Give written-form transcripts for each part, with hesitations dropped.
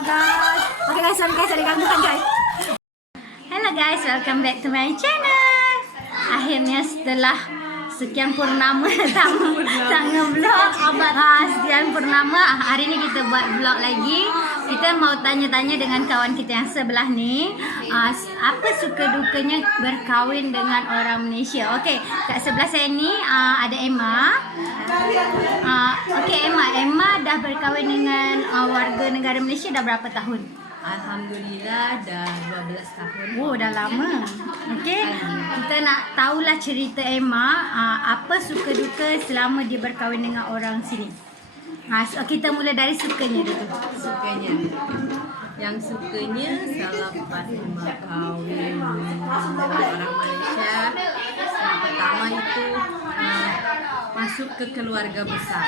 guys. Okay guys, sorry guys, ada gangguan guys. Hello guys, welcome back to my channel. Akhirnya setelah sekian purnama tak nge-vlog, sekian purnama, hari ini kita buat vlog lagi. Kita mau tanya-tanya dengan kawan kita yang sebelah ni, apa suka dukanya berkahwin dengan orang Malaysia. Okey, kat sebelah saya ni ada Emma. Okey Emma dah berkahwin dengan warga negara Malaysia dah berapa tahun? Alhamdulillah dah 12 tahun. Oh, dah lama. Okey, kita nak tahulah cerita Emma, apa suka duka selama dia berkahwin dengan orang sini. So kita mula dari sukanya dulu. Sukanya. Yang sukanya selepas Emma kahwin dengan orang Malaysia, yang pertama itu masuk ke keluarga besar.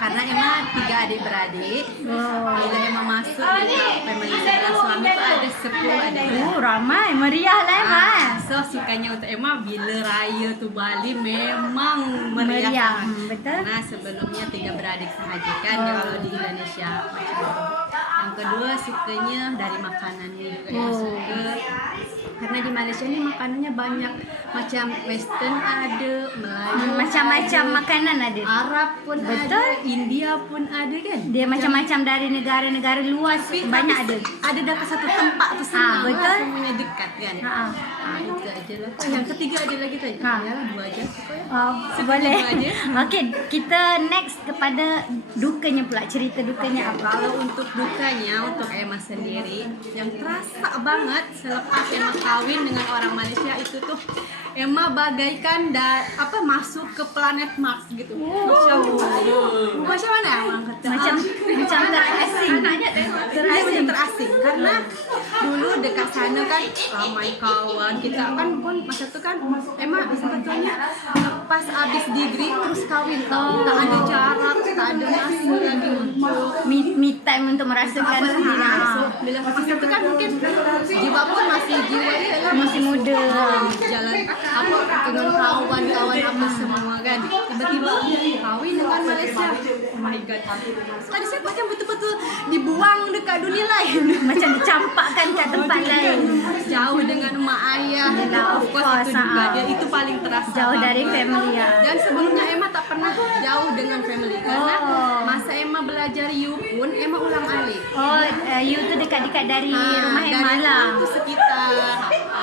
Karena Emma 3 adik-beradik. Bila Emma masuk ke family sebelah suami tu ada 10 adik-beradik. Oh, ramai, meriah lah Emma. So sukanya untuk Emma bila raya tu Bali memang meriah. Betul. Karena sebelumnya 3 beradik sahaja kan kalau di Indonesia macam tu. Yang kedua sukanya dari makanannya juga yang suka. Karena di Malaysia ni makanannya banyak, macam Western ada, Melayu macam-macam ada, makanan ada. Arab pun Betul. ada, India pun ada kan. Dia macam-macam dari negara-negara luas, banyak ada. Ada dekat satu tempat tu semua. Betul. Semuanya dekat kan. Itu aja lah. Yang ketiga ada lagi tadi. Yalah 2 aja suka ya. Boleh. 2 aja. Okey, kita next kepada dukanya pula. Cerita dukanya apa? Kalau untuk dukanya, untuk Emma sendiri, yang terasa banget selepas Emma kawin dengan orang Malaysia itu tuh, Emma bagaikan masuk ke planet Mars gitu. Macam mana Emma kata? Macam terasing. Macam terasing karena dulu dekat sana kan ramai kawan kita kan pun masa tu kan Emma sebetulnya pas habis degree terus kawin tau. Tak ada jarak, tak ada masa lagi untuk Me time untuk merasakan sendiri. So, bila masa tu kan mungkin jiwa pun masih jiwa dia lah Masih muda. Jalan apa dengan kawan-kawan apa semua kan. Tiba-tiba kawin dengan Malaysia. Oh my god. Tadi saya macam betul-betul dibuang dekat dunia lain. Macam dicampakkan kat tempat lain. Jauh dengan mak ayah. Of course itu juga dia itu paling terasa. Jauh banget. dari family ya. Dan sebelumnya Emma tak pernah jauh dengan family karena masa Emma belajar U pun Emma ulang alik. You tu dekat-dekat dari rumah Emma dari lah. rumah tu sekitar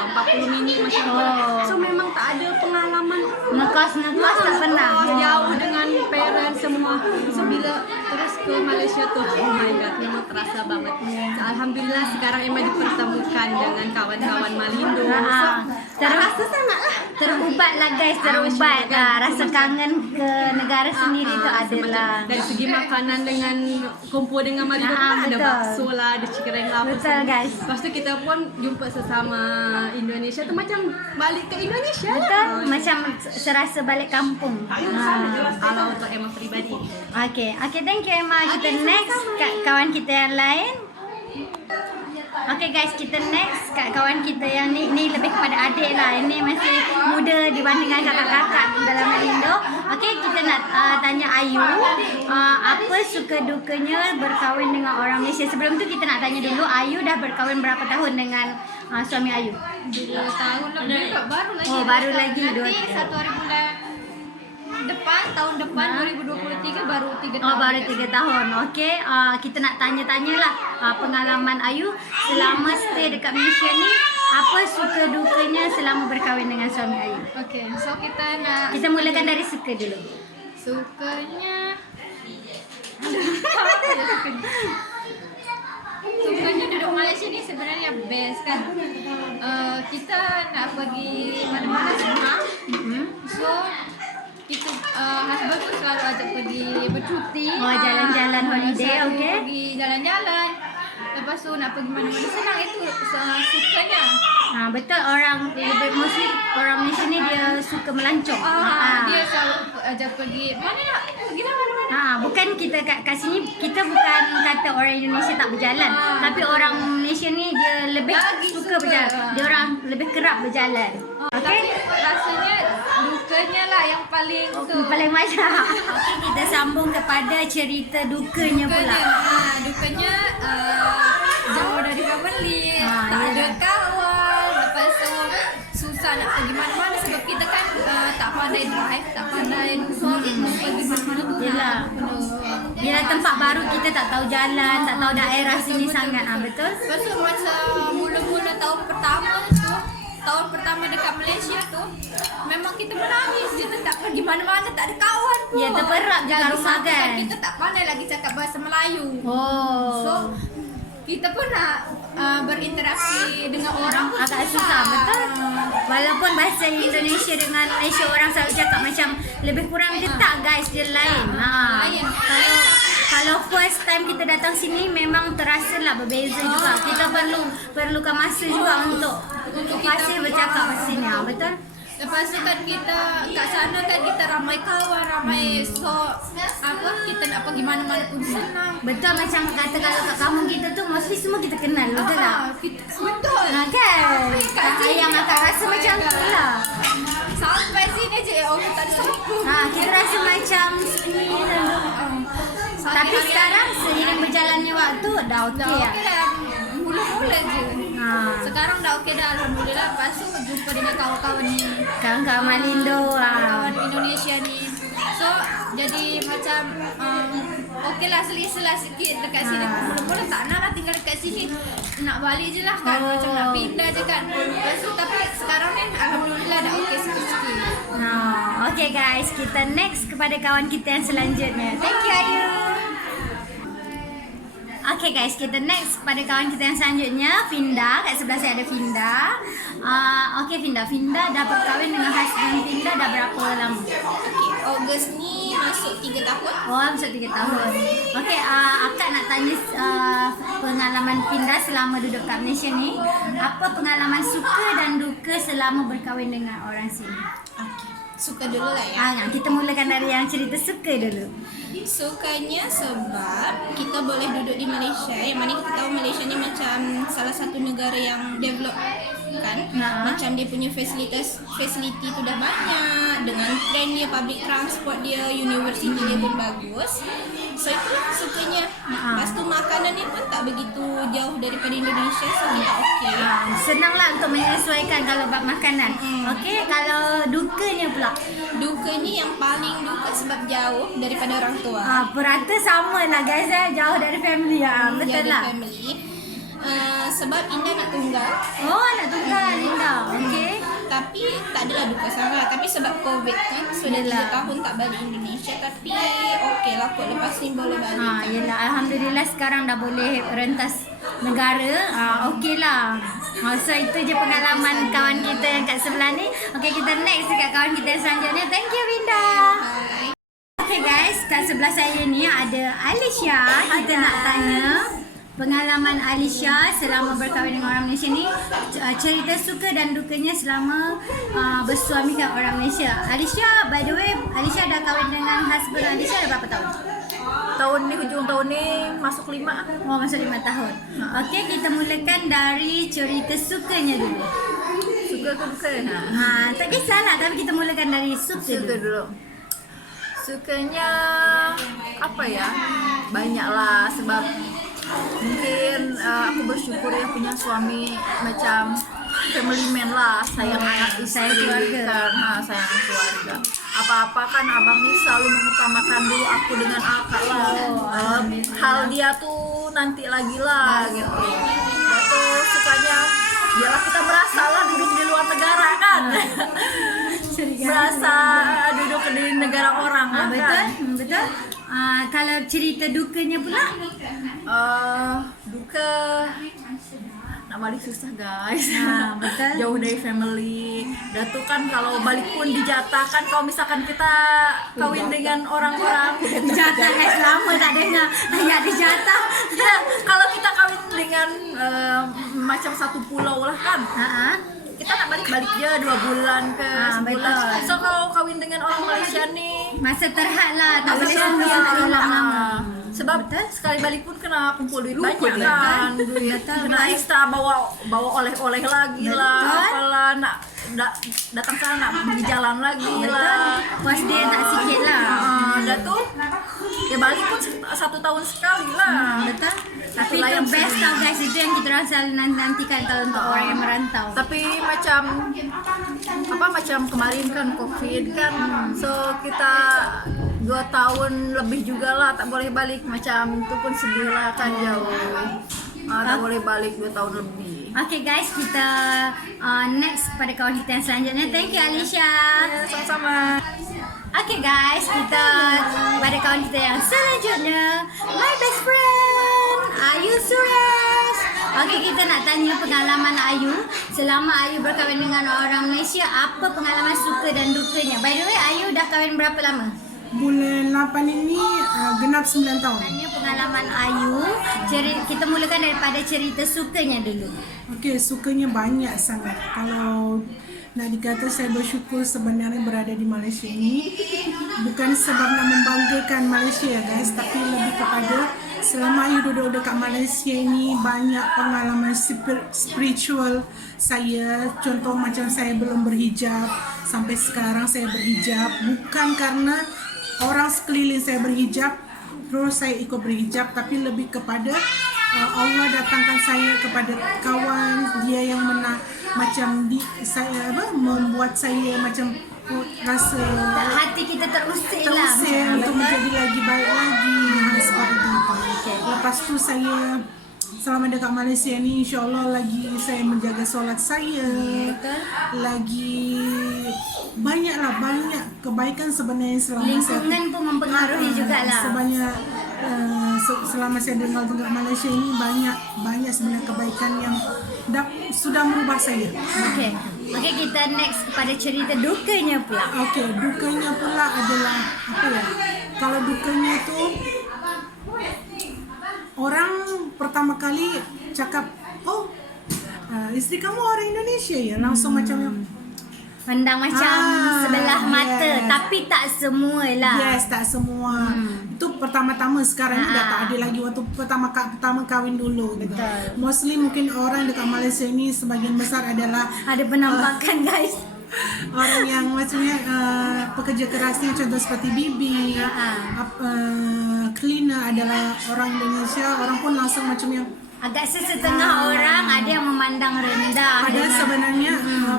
40 minit macam tu. So memang tak ada pengalaman Ngekos tak pernah. jauh dengan parents semua. So bila terus ke Malaysia tu, oh my god, memang terasa banget. So, alhamdulillah sekarang Emma dipertemukan dengan kawan-kawan Malindo. So terasa sangat lah. Terubat lah guys, terubat lah. Rasa kangen ke negara sendiri tu adalah. Dari segi makanan dengan kumpul dengan Malindo kan ada betul. bakso lah, ada chicken lah. Betul guys. Lepas tu kita pun jumpa sesama Indonesia tu macam balik ke Indonesia Betul, lah. macam serasa balik kampung. Kalau untuk Emma peribadi. Okay, thank you Emma. Kita next kat kawan kita yang lain. Okay guys, kita next kat kawan kita yang ni lebih kepada adik lah. Ini masih muda dibandingkan kakak-kakak dalam Malindo. Okay, kita nak tanya Ayu, apa suka dukanya berkahwin dengan orang Malaysia. Sebelum tu kita nak tanya dulu, Ayu dah berkahwin berapa tahun dengan suami Ayu? 2 tahun lebih, baru lagi. Oh, baru lagi 2 Nanti 1 hari bulan depan, tahun depan 2023 baru 3 tahun. Oh, baru 3 tahun. Okey, kita nak tanya-tanyalah pengalaman Ayu selama stay dekat Malaysia ni. Apa suka dukanya selama berkahwin dengan suami Ayu? Okey, so kita nak Kita mulakan dari suka dulu. sukanya apa ya sukanya? Sukanya duduk Malaysia ni sebenarnya best kan. Kita nak pergi mana-mana senang. So kita husband pun selalu ajak pergi bercuti. Jalan-jalan holiday, selalu okey. pergi jalan-jalan. Lepas tu nak pergi mana-mana senang, itu sukanya. Betul, orang mostly orang Malaysia ni dia suka melancong. Dia selalu ajak pergi mana nak pergi lah mana-mana. Bukan kita kat sini, kita bukan kata orang Indonesia tak berjalan, tapi orang Malaysia ni dia lebih Lagi suka berjalan. Dia orang lebih kerap berjalan. Okey. Tapi rasanya sukanya lah yang paling tu. Paling macam. Okey, kita sambung kepada cerita dukanya pula. Dukanya jauh dari family, Ah, tak ada yalah. kawan, lepas tu susah nak pergi mana-mana sebab kita kan tak pandai drive, tak pandai so mau pergi mana-mana tu Yelah. Bila tempat baru kita tak tahu jalan, tak tahu daerah sini sangat. Betul? Lepas tu macam mula-mula tahun pertama dekat Malaysia tu memang kita menangis, kita tak pergi mana-mana, tak ada kawan pun. Ya, terperap je kat Lagi rumah satu kan? Kita tak pandai lagi cakap bahasa Melayu. Oh. So kita pun nak berinteraksi dengan orang pun agak susah, betul? Walaupun bahasa Indonesia dengan Malaysia orang selalu cakap macam lebih kurang dekat guys, dia lain. lain. Kalau first time kita datang sini memang terasa lah berbeza juga. Kita perlukan masa juga untuk fasih bercakap bahasa sini. Betul? Lepas tu kan kita kat sana kan kita ramai kawan, ramai so kita nak pergi mana-mana pun senang. Betul, macam kata kalau kat kampung kita tu mostly semua kita kenal, betul tak? Betul. Kan? Kat sini Yang akan rasa macam tu lah. Sampai sini je orang tak ada siapa. Kita rasa macam sendiri. Tapi sekarang seiring berjalannya waktu dah okey lah. Okey dah, mula-mula je. Sekarang dah okey dah, alhamdulillah. Lepas tu jumpa dengan kawan-kawan ni, Kawan-kawan Malindo. kawan Indonesia ni. So jadi macam okey lah, selesa sikit dekat sini. Mula-mula tak nak lah tinggal dekat sini, nak balik je lah kan, macam nak pindah je kan. Lepas tu tapi sekarang ni alhamdulillah dah okey sikit-sikit. Okay guys, kita next kepada kawan kita yang selanjutnya. Thank you Ayu. Okay guys, kita next pada kawan kita yang selanjutnya, Finda. Kat sebelah saya ada Finda. Okay Finda dah berkahwin dengan husband Finda dah berapa lama? Okey, Ogos ni masuk 3 tahun. Oh, masuk 3 tahun. Okay, akak nak tanya pengalaman Finda selama duduk kat Malaysia ni. Apa pengalaman suka dan duka selama berkahwin dengan orang sini? Okey, suka dulu lah ya. Kita mulakan dari yang cerita suka dulu. Sukanya sebab kita boleh duduk di Malaysia, yang mana kita tahu Malaysia ni macam salah satu negara yang develop kan. Macam dia punya facility tu dah banyak, dengan trend dia, public transport dia, university dia pun bagus. So itu sukanya. Lepas tu makanan ni pun tak begitu jauh daripada Indonesia, so kita okey. Senang lah untuk menyesuaikan kalau bab makanan. Okey, kalau dukanya pula? Dukanya yang paling duka sebab jauh daripada orang tua. Perata sama lah guys, jauh dari family. Betul dari lah. family. Sebab Indah nak tunggal. Oh, nak tunggal Linda. Okey. Tapi tak adalah duka sangat. Tapi sebab COVID kan, sudah 3 tahun tak balik Indonesia. Tapi okey lah kot, lepas ni boleh balik. Yelah, alhamdulillah sekarang dah boleh rentas negara. Okey lah. So itu je pengalaman kawan kita yang kat sebelah ni. Okey, kita next dekat kawan kita yang selanjutnya. Thank you Linda. Bye. Okay guys, kat sebelah saya ni ada Alicia. Kita nak tanya pengalaman Alicia selama berkahwin dengan orang Malaysia ni, cerita suka dan dukanya selama bersuamikan orang Malaysia. Alicia, by the way, Alicia dah kahwin dengan husband Alicia dah berapa tahun? Tahun ni, hujung tahun ni masuk 5. Oh, masuk 5 tahun. Okey, kita mulakan dari cerita sukanya dulu. Suka ke duka? Tak kisahlah, tapi kita mulakan dari suka Suka dulu. dulu. Sukanya apa ya? Banyaklah, sebab mungkin aku bersyukur ya punya suami macam family man lah, sayang anak istri, keluarga. kan, sayang keluarga. Apa-apa kan abang ni selalu mengutamakan dulu aku dengan akak lah. Hal dia tuh nanti lagi lah gitu. Itu sukanya biarlah kita merasa lah duduk di luar negara kan. Berasa duduk di negara orang lah Betul? kan. Betul? Kalau cerita dukanya pula? Duka nak balik susah guys. Betul. Jauh dari family. Dah tuh kan kalau balik pun dijatah kan, kalau misalkan kita kawin dengan orang-orang Jatah lama tak dengar. Ya, ada jatah. ya, kalau kita kawin dengan macam satu pulau lah kan, kita nak balik je 2 bulan ke sebulan. betul. So kalau kawin dengan orang Malaysia nih Masa terhad lah, tak boleh masa sendiri terhad. tak lama-lama. Sebab sekali balik pun kena kumpul duit banyak kan, duit Betul. kena ekstra bawa oleh-oleh lagi lah, Betul. apalah nak datang sana berjalan lagi lah. Puas dia tak sikit lah. Udah tuh ya balik pun 1 tahun sekali lah. Betul. Tapi Itulah itu yang best sedih. tau guys, itu yang kita orang selalu nantikan kalau untuk orang yang merantau. Tapi macam macam kemarin kan COVID kan, so kita 2 tahun lebih juga lah tak boleh balik, macam itu pun sedih lah kan jauh. Tak boleh balik 2 tahun lebih. Okay guys, kita next pada kawan kita yang selanjutnya. Thank you Alicia. Sama-sama. Okay guys, kita pada kawan kita yang selanjutnya, my best friend Ayu Suresh. Okay, kita nak tanya pengalaman Ayu selama Ayu berkahwin dengan orang Malaysia. Apa pengalaman suka dan dukanya? By the way, Ayu dah kahwin berapa lama? Bulan 8 ini genap 9 tahun. Tanya pengalaman Ayu. Kita mulakan daripada cerita sukanya dulu. Okey, sukanya banyak sangat. Kalau nak dikata saya bersyukur sebenarnya berada di Malaysia ini, bukan sebab nak membanggakan Malaysia ya guys, tapi lebih kepada selama Ayu duduk dekat Malaysia ini banyak pengalaman spiritual saya. Contoh macam saya belum berhijab, sampai sekarang saya berhijab bukan karena orang sekeliling saya berhijab terus saya ikut berhijab, tapi lebih kepada Allah datangkan saya kepada kawan dia yang membuat saya macam rasa Hati kita terusik lah. terusik untuk menjadi lagi baik lagi, seperti itu. Lepas tu saya selama dekat Malaysia ni, insyaAllah lagi saya menjaga solat saya. Betul. Lagi banyak kebaikan sebenarnya selama Lingkungan pun mempengaruhi jugalah. sebanyak selama saya tinggal dekat Malaysia ini banyak sebenarnya kebaikan yang sudah merubah saya. Okay. Okay, kita next kepada cerita dukanya pula. Okey, dukanya pula adalah apa ya? Kalau dukanya tu orang pertama kali cakap, "Oh, isteri kamu orang Indonesia ya?" Langsung macam yang Pandang macam sebelah mata, yes. tapi tak semua lah. yes, tak semua. Itu pertama-tama, sekarang ni dah tak ada lagi. Waktu pertama kahwin dulu gitu. Betul. Mostly mungkin orang dekat Malaysia ni sebagian besar adalah Ada penampakan guys. orang yang maksudnya pekerja kerasnya, contoh seperti bibi, cleaner adalah orang Indonesia. Orang pun langsung macam yang Agak sesetengah orang ada yang memandang rendah. padahal dengan- sebenarnya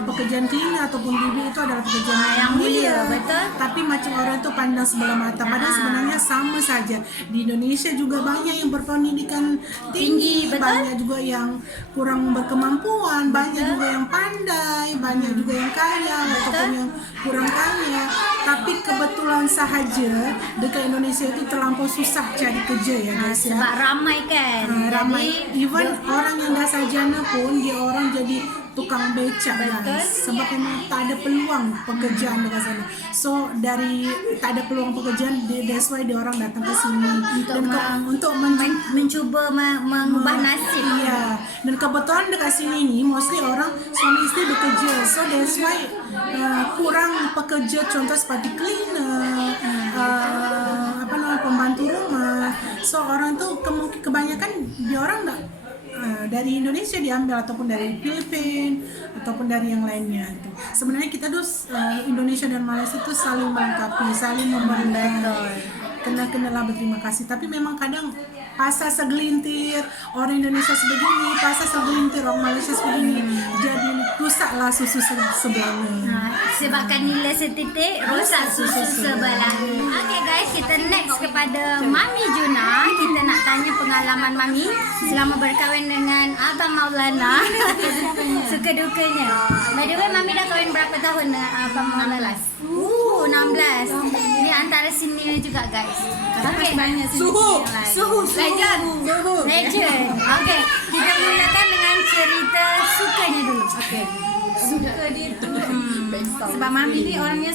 pekerjaan cleaner ataupun bibi itu adalah pekerjaan yang mulia, betul. Tapi macam orang tu pandang sebelah mata. Padahal sebenarnya sama saja. Di Indonesia juga banyak yang berpendidikan tinggi, betul. banyak juga yang kurang berkemampuan, banyak juga yang pandai, banyak juga yang kaya ataupun yang kurang kaya. Tapi kebetulan sahaja dekat Indonesia itu terlampau susah cari kerja ya guys ya. Sebab ramai kan. Ramai. Jadi, Even orang yang dah sarjana pun dia orang jadi tukang becak Betul. guys. Sebab memang tak ada peluang pekerjaan dekat sana. So dari tak ada peluang pekerjaan, that's why dia orang datang ke sini untuk mencuba mengubah nasib. Iya. Dan kebetulan dekat sini ni mostly orang suami isteri bekerja. So that's why kurang pekerja, contoh seperti cleaner, pembantu rumah. So orang tu kebanyakan dia orang dari Indonesia diambil ataupun dari Filipina ataupun dari yang lainnya itu. Sebenarnya kita tuh Indonesia dan Malaysia itu saling melengkapi, saling memberikan. Kenalah berterima kasih. Tapi memang kadang pasal segelintir orang Indonesia sebegini, pasal segelintir orang Malaysia sebegini, jadi rusaklah susu sebelahnya. Sebabkan nilai setitik rosak susu sebelah. Okay guys, kita next kepada Mami Juna. Kita nak tanya pengalaman Mami selama berkahwin dengan Abang Maulana. Suka dukanya. By the way, Mami dah kahwin berapa tahun dengan Abang Maulana? 16. Ni antara senior juga guys. Okay. Suhu. Legend. Okay, kita mulakan dengan cerita sukanya dulu. Okay. Suka dia tu sebab Mami ni orangnya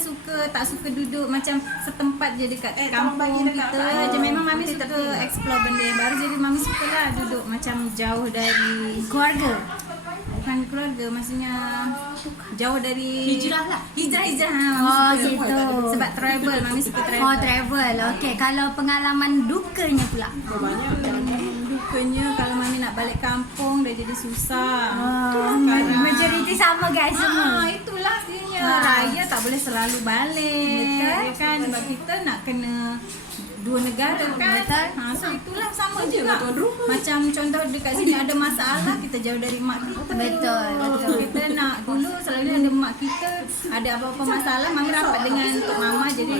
tak suka duduk macam setempat je dekat kampung kita je. Memang Mami suka explore benda yang baru. Jadi Mami sukalah duduk macam jauh dari Keluarga. bukan keluarga, maksudnya jauh dari Hijrah lah. Hijrah. Oh, Mami suka. gitu. Sebab travel, Mami suka travel. Oh, travel. Okay, kalau pengalaman dukanya pula. Dukanya kalau Mami nak balik kampung dah jadi susah. Majoriti sama guys semua. Itulah makanya raya tak boleh selalu balik. Betul. Ya kan? Sebab kita nak kena dua negara kan. Betul. So itulah sama juga. Macam contoh dekat sini ada masalah, kita jauh dari mak kita. Betul, betul. Kita nak dulu selalu ada mak kita, ada apa-apa masalah, mami rapat dengan tok mama, jadi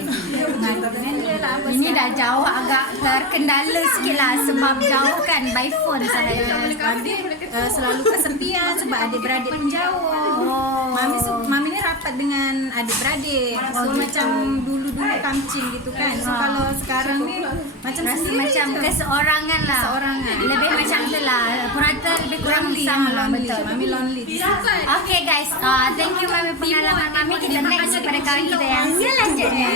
ngadu dengan dia lah apa Ini dah jauh agak terkendala sikit lah sebab jauh kan by phone saya. selalu kesepian sebab adik-beradik pun jauh. Mami ni rapat dengan adik-beradik. So macam dulu-dulu kamcing gitu kan. So kalau sekarang ni macam Rasa sendiri macam je. keseorangan lah. Keseorangan. Lebih macam tu lah. Purata lebih kurang lonely, sama lah. lonely. Betul. Mami lonely. Okay guys, thank you Mami pengalaman Mami. Kita next pada kawan kita yang selanjutnya.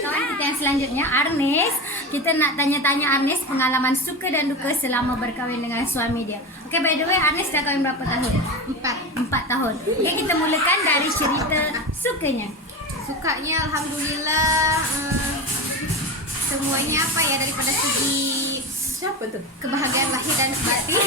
Kita yang selanjutnya Arnis. Kita nak tanya-tanya Arnis pengalaman suka dan duka selama berkahwin dengan suami dia. Okay, by the way Arnis dah kahwin berapa tahun? 4 tahun. Okay, kita mulakan dari cerita sukanya. Sukanya alhamdulillah semuanya apa ya, daripada segi Siapa tu? kebahagiaan lahir dan batin.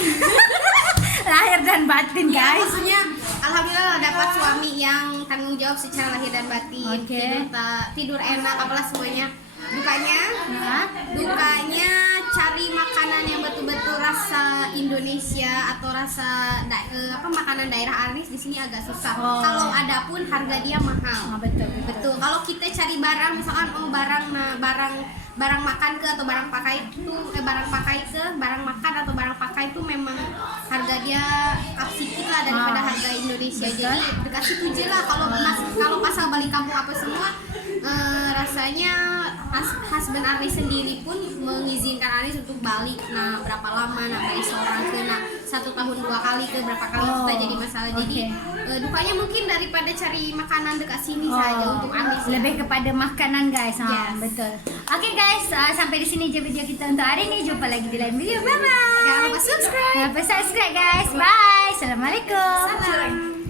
Lahir dan batin Ya, guys. maksudnya alhamdulillah dapat suami yang tanggung jawab secara lahir dan batin. Oke. Tidur enak, apalah semuanya. Dukanya, Hah? dukanya cari makanan yang betul-betul rasa Indonesia atau rasa makanan daerah Arnis di sini agak susah. Oh. Kalau ada pun harga dia mahal. Betul. Betul. Kalau kita cari barang, misalkan barang makan ke atau barang pakai itu barang makan atau barang pakai itu memang harga dia up sedikit lah daripada harga Indonesia. Betul. Jadi dekat situ je lah. Kalau pasal balik kampung apa semua, rasanya husband Arnis sendiri pun mengizinkan Arnis untuk balik. Nah, berapa lama nak balik seorang ke, nah 1 tahun 2 kali ke, berapa kali Oh, kita jadi masalah. Jadi dukanya mungkin daripada cari makanan dekat sini Oh, saja untuk Arnis. lebih kepada makanan guys. Yes. Betul. Okay guys, sampai di sini je video kita untuk hari ini. Jumpa lagi di lain video. Bye bye. Jangan lupa subscribe. Jangan lupa subscribe guys. Bye. Assalamualaikum. Salam.